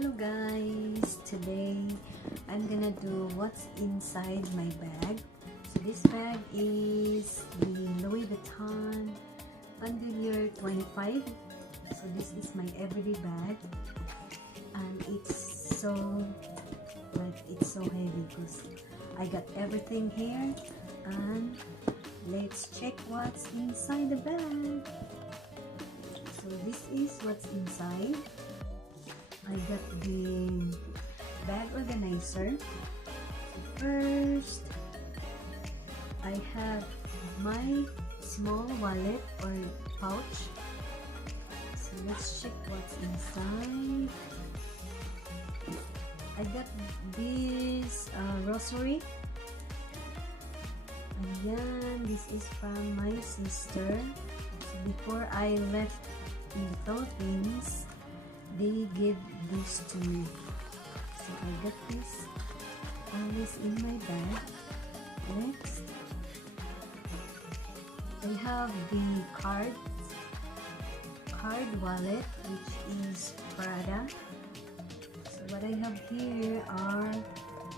Hello guys, today I'm gonna do what's inside my bag. So this bag is the Louis Vuitton Bandolier 25. So this is my everyday bag, and it's so heavy because I got everything here. And let's check what's inside the bag. So this is what's inside. I got the bag organizer. So first, I have my small wallet or pouch. So let's check what's inside. I got this rosary. Ayan, this is from my sister. So before I left in the Philippines, they gave this to me. So I got this always in my bag. Next, I have the card wallet, which is Prada. So what I have here are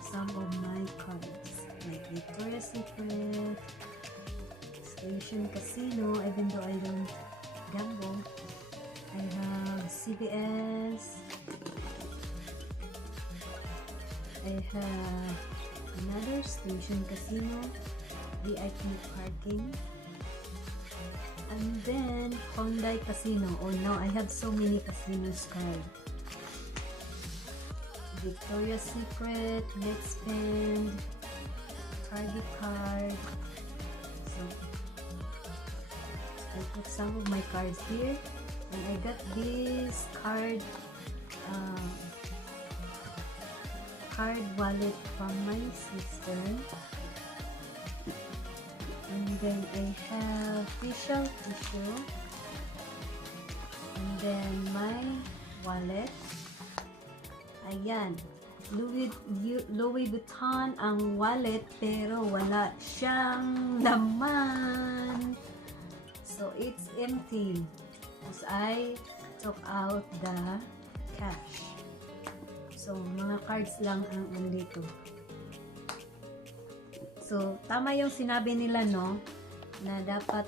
some of my cards, like Victoria's Secret, Station Casino, even though I don't gamble. I have CBS. I have another Station Casino, VIP parking, and then Hyundai Casino. Oh no, I have so many casinos card. Victoria's Secret, Let's Spend, Target card. So I put some of my cards here. And I got this card wallet from my sister. And then I have facial tissue. And then my wallet. Ayan. Louis Vuitton ang wallet, pero wala siyang laman. So it's empty. As I took out the cash. So, mga cards lang ang andito. So, tama yung sinabi nila, no? Na dapat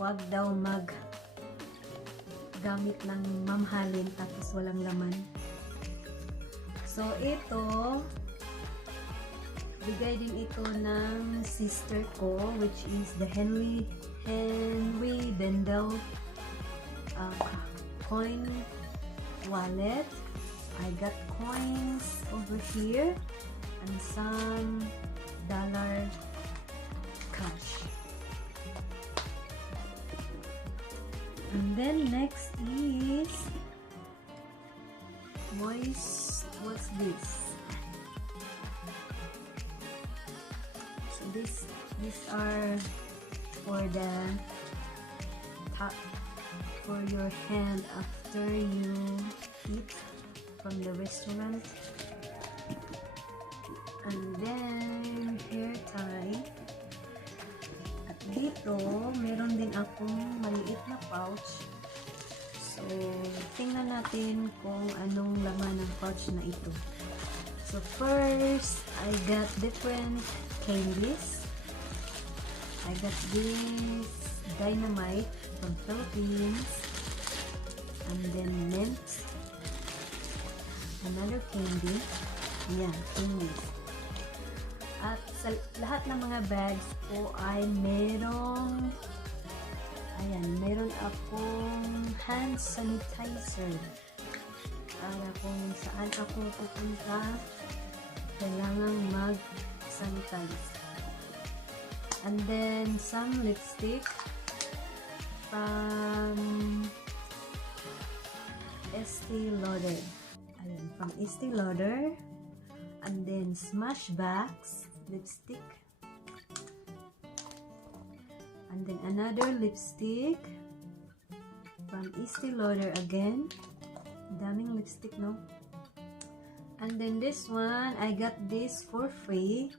wag daw gamit ng mamahalin tapos walang laman. So, ito, bigay din ito ng sister ko, which is the Henry Bendel coin wallet. I got coins over here and some dollar cash. And then next is what's this? So these are for the top for your hand after you eat from the restaurant. And then hair tie. At dito meron din akong maliit na pouch. So tingnan natin kung anong laman ng pouch na ito. So first, I got different candies. I got this dynamite from Philippines, and then mint, another candy. Ayan, candies. At sa lahat ng mga bags ko ay meron akong hand sanitizer para kung saan ako pupunta kailangang mag-sanitize. And then some lipstick from Estee Lauder. Ayan, from Estee Lauder. And then Smashbox lipstick. And then another lipstick from Estee Lauder again. Daming lipstick, no? And then this one, I got this for free.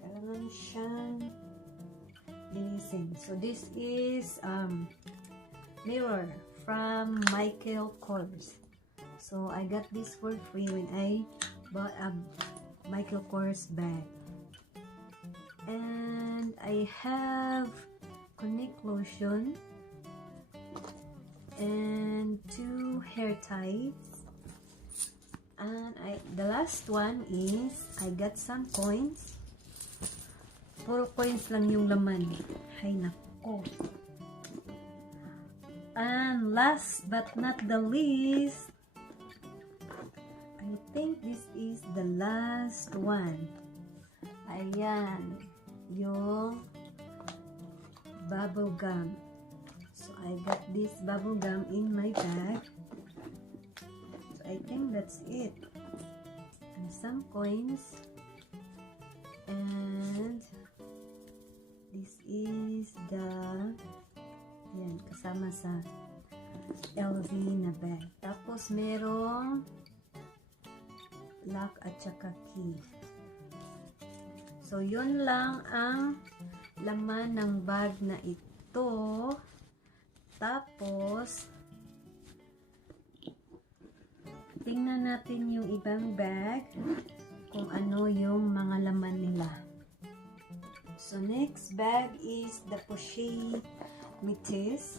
Kailangan siyang linisin. So this is mirror from Michael Kors. So I got this for free when I bought a Michael Kors bag. And I have connect lotion and 2 hair ties. And the last one is I got some coins. Puro coins lang yung laman. Hay nako. And last but not the least, I think this is the last one. Ayan, yung bubble gum. So I got this bubble gum in my bag. So I think that's it. And some coins. And this is the yan, kasama sa LV na bag. Tapos merong lock at saka key. So yun lang ang laman ng bag na ito. Tapos tingnan natin yung ibang bag kung ano yung mga laman nila. So next bag is the Pushy Matisse.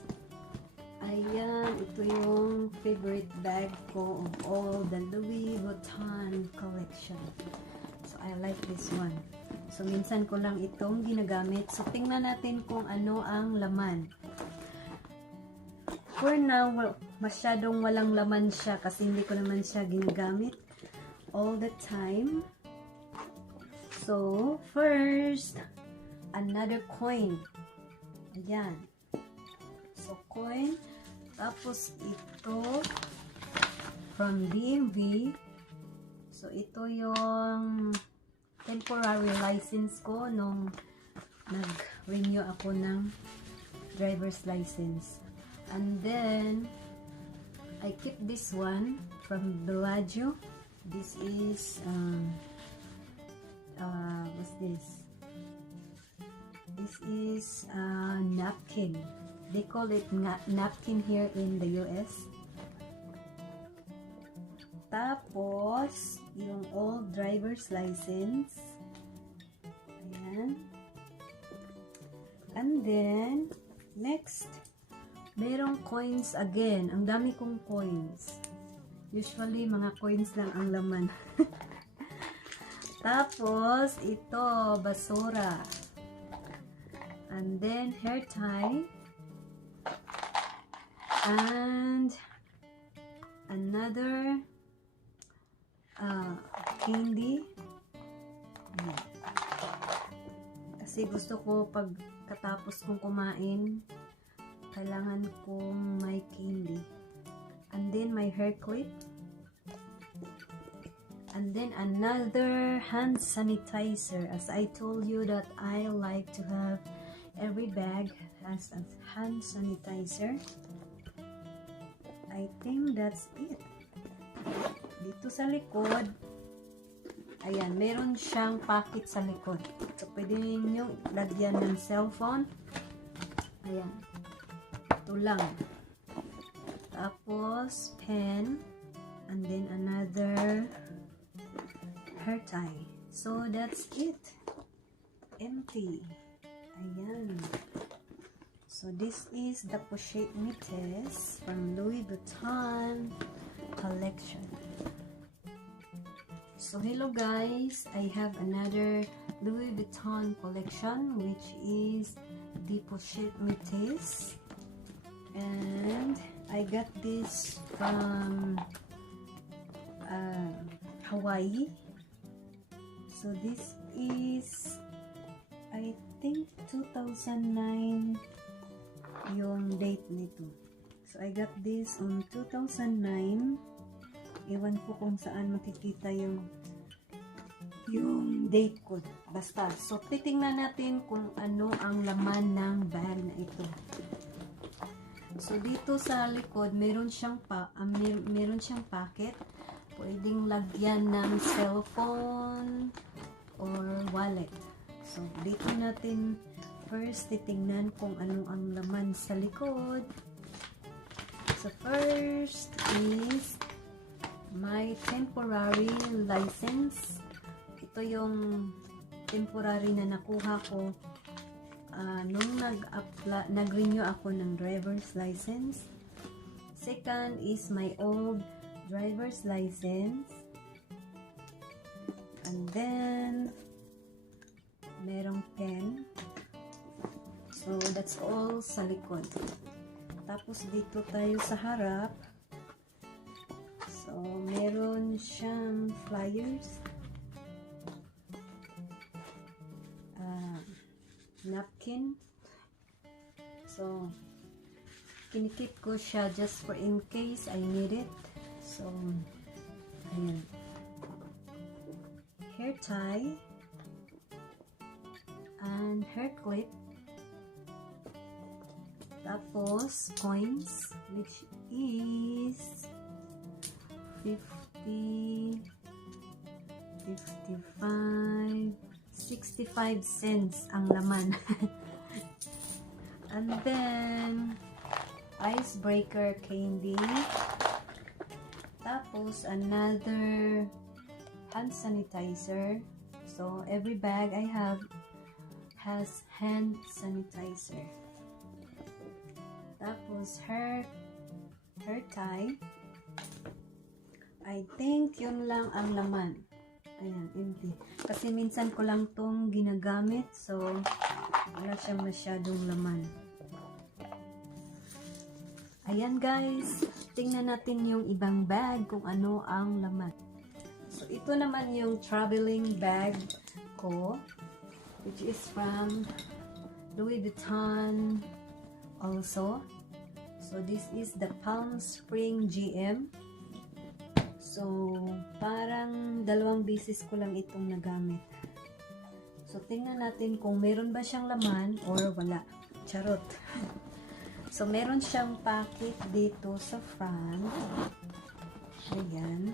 Ayan, ito yung favorite bag ko of all the Louis Vuitton collection. So I like this one. So minsan ko lang itong ginagamit. So tingnan natin kung ano ang laman. For now, masyadong walang laman siya kasi hindi ko naman siya ginagamit all the time. So first, another coin. Ayan. So coin. Tapos ito from DMV. So ito yung temporary license ko nung nag-renew ako ng driver's license. And then I keep this one from Bellagio. This is what's this? This is napkin. They call it napkin here in the US. Tapos, yung old driver's license. Ayan. And then, next, merong coins again. Ang dami kong coins. Usually, mga coins lang ang laman. Tapos, ito, basura. And then, hair tie. And another candy. Kasi gusto ko pagkatapos kong kumain, kailangan kong may candy. And then my hair clip. And then another hand sanitizer. As I told you that I like to have every bag has a hand sanitizer. I think that's it. Dito sa likod, ayan, meron siyang pocket sa likod. So, pwede ninyo lagyan ng cellphone. Ayan. Ito lang. Tapos, pen. And then, another hair tie. So, that's it. Empty. Ayan. So, this is the Pushy Matisse from Louis Vuitton collection. So, hello guys. I have another Louis Vuitton collection which is the Pushy Matisse. And I got this from Hawaii. So, this is, I think, 2009 yung date nito. So, I got this on 2009. Ewan ko kung saan makikita yung date ko. Basta. So, titingnan natin kung ano ang laman ng bag na ito. So, dito sa likod, meron siyang pocket. Pwedeng lagyan ng cellphone or wallet. So, dito natin first titingnan kung anong ang laman sa likod. So, first is my temporary license. Ito yung temporary na nakuha ko nung nag-renew ako ng driver's license. Second is my old driver's license. And then, merong pen. So, that's all sa likod. Tapos, dito tayo sa harap. So, meron siyang flyers. Napkin. So, kinikip ko siya just for in case I need it. So, ayan. Hair tie. And hair clip. Tapos, coins, which is 50, 55, 65 cents ang laman. And then, icebreaker candy. Tapos, another hand sanitizer. So, every bag I have has hand sanitizer. Tapos, hair tie. I think yun lang ang laman. Ayan, empty. Kasi minsan ko lang tong ginagamit. So, wala siyang masyadong laman. Ayan guys. Tingnan natin yung ibang bag kung ano ang laman. So, ito naman yung traveling bag ko. Which is from Louis Vuitton also. So, this is the Palm Spring GM. So, parang 2 beses ko lang itong nagamit. So, tingnan natin kung meron ba siyang laman or wala. Charot. So, meron siyang packet dito sa front. Ayan.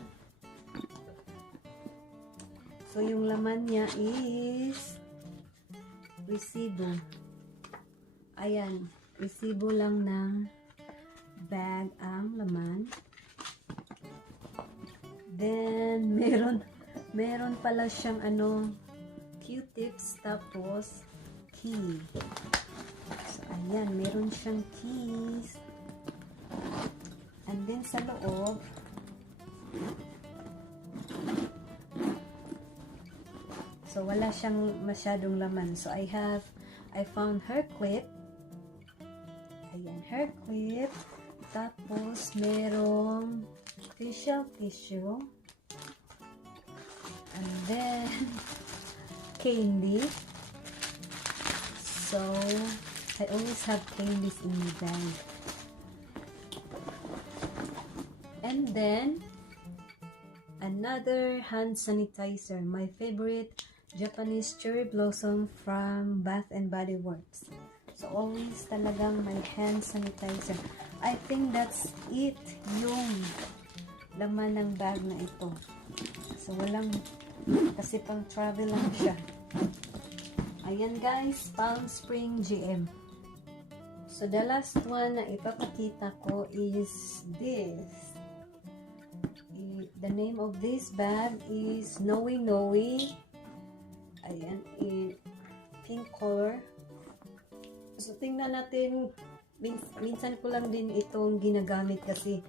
So, yung laman niya is resibo. Ayan. Resibo lang ng bag ang laman. Then, meron pala siyang Q-tips, tapos key. So, ayan, meron siyang keys. And then, sa loob, so, wala siyang masyadong laman. So, I found her clip. Ayan, her clip. Tapos, merong facial tissue. And then, candy. So, I always have candies in my bag. And then, another hand sanitizer. My favorite Japanese cherry blossom from Bath and Body Works. So, always talagang may hand sanitizer. I think that's it, yung laman ng bag na ito. So, kasi pang travel lang siya. Ayan guys, Palm Spring GM. So, the last one na ipapakita ko is this. The name of this bag is Noe Noe. Ayan, pink color. So, tingnan natin. Minsan ko lang din itong ginagamit kasi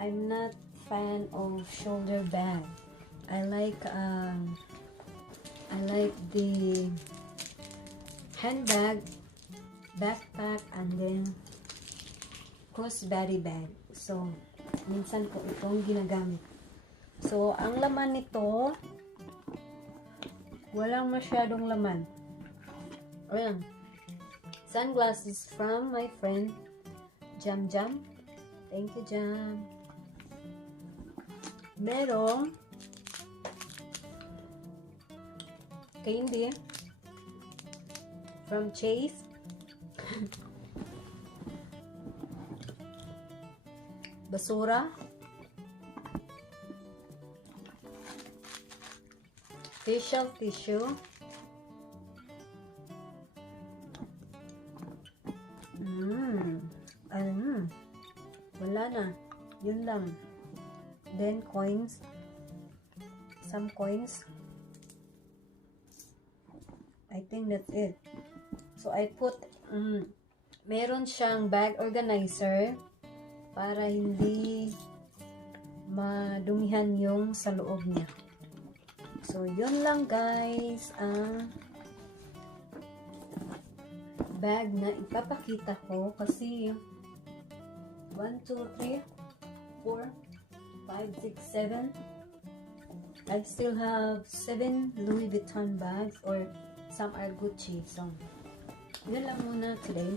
I'm not fan of shoulder bag. I like the handbag, backpack, and then crossbody bag. So, minsan ko itong ginagamit. So, ang laman nito, walang masyadong laman. Ayan. Sunglasses from my friend Jam Jam. Thank you, Jam. Merong candy from Chase. Basura. Facial tissue. Wala na. Yun lang. Then coins. Some coins. I think that's it. So I put, meron siyang bag organizer para hindi madumihan yung sa loob niya. So yun lang guys ang bag na ipapakita ko kasi 1, 2, 3, 4, 5, 6, 7. I still have 7 Louis Vuitton bags or some are Gucci. So, yun lang muna today.